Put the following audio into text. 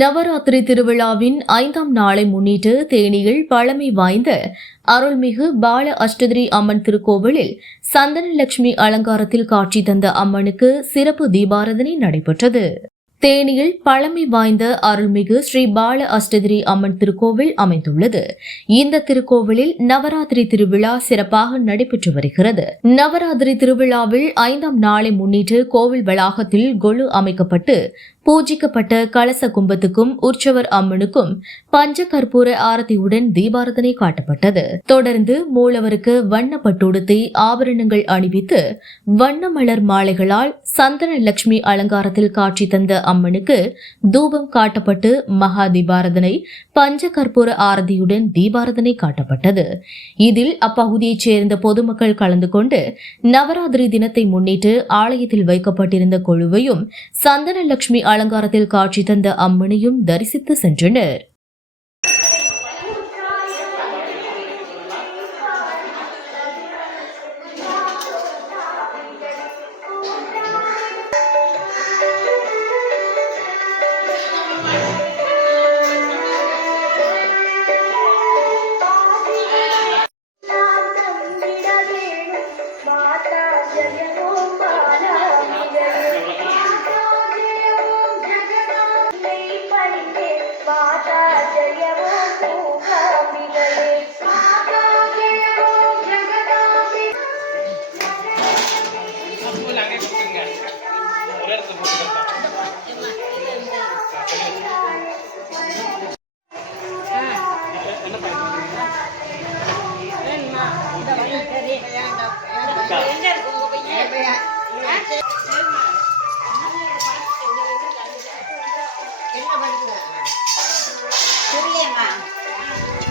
நவராத்திரி திருவிழாவின் 5ஆம் நாளை முன்னிட்டு தேனியில் பழமை வாய்ந்த அருள்மிகு பால அஷ்டதிரி அம்மன் திருக்கோவிலில் சந்தனலட்சுமி அலங்காரத்தில் காட்சி தந்த அம்மனுக்கு சிறப்பு தீபாராதனை நடைபெற்றது. தேனியில் பழமை வாய்ந்த அருள்மிகு ஸ்ரீ பால அஷ்டதிரி அம்மன் திருக்கோவில் அமைந்துள்ளது. இந்த திருக்கோவிலில் நவராத்திரி திருவிழா சிறப்பாக நடைபெற்று வருகிறது. நவராத்திரி திருவிழாவில் 5ஆம் நாளை முன்னிட்டு கோவில் வளாகத்தில் கொலு அமைக்கப்பட்டு பூஜிக்கப்பட்ட கலச கும்பத்துக்கும் உற்சவர் அம்மனுக்கும் பஞ்ச கற்பூர ஆரத்தியுடன் தீபாராதனை காட்டப்பட்டது. தொடர்ந்து மூலவருக்கு வண்ணப்பட்டுடுத்தி ஆபரணங்கள் அணிவித்து வண்ண மலர் மாலைகளால் சந்தன லட்சுமி அலங்காரத்தில் காட்சி தந்த அம்மனுக்கு தூபம் காட்டப்பட்டு மகா தீபாராதனை பஞ்ச கற்பூர ஆரதியுடன் தீபாராதனை காட்டப்பட்டது. இதில் அப்பகுதியைச் சேர்ந்த பொதுமக்கள் கலந்து கொண்டு நவராத்திரி தினத்தை முன்னிட்டு ஆலயத்தில் வைக்கப்பட்டிருந்த கொழுவையும் சந்தன லட்சுமி அலங்காரத்தில் காட்சி தந்த அம்மனையும் தரிசித்து சென்றனர். என்ன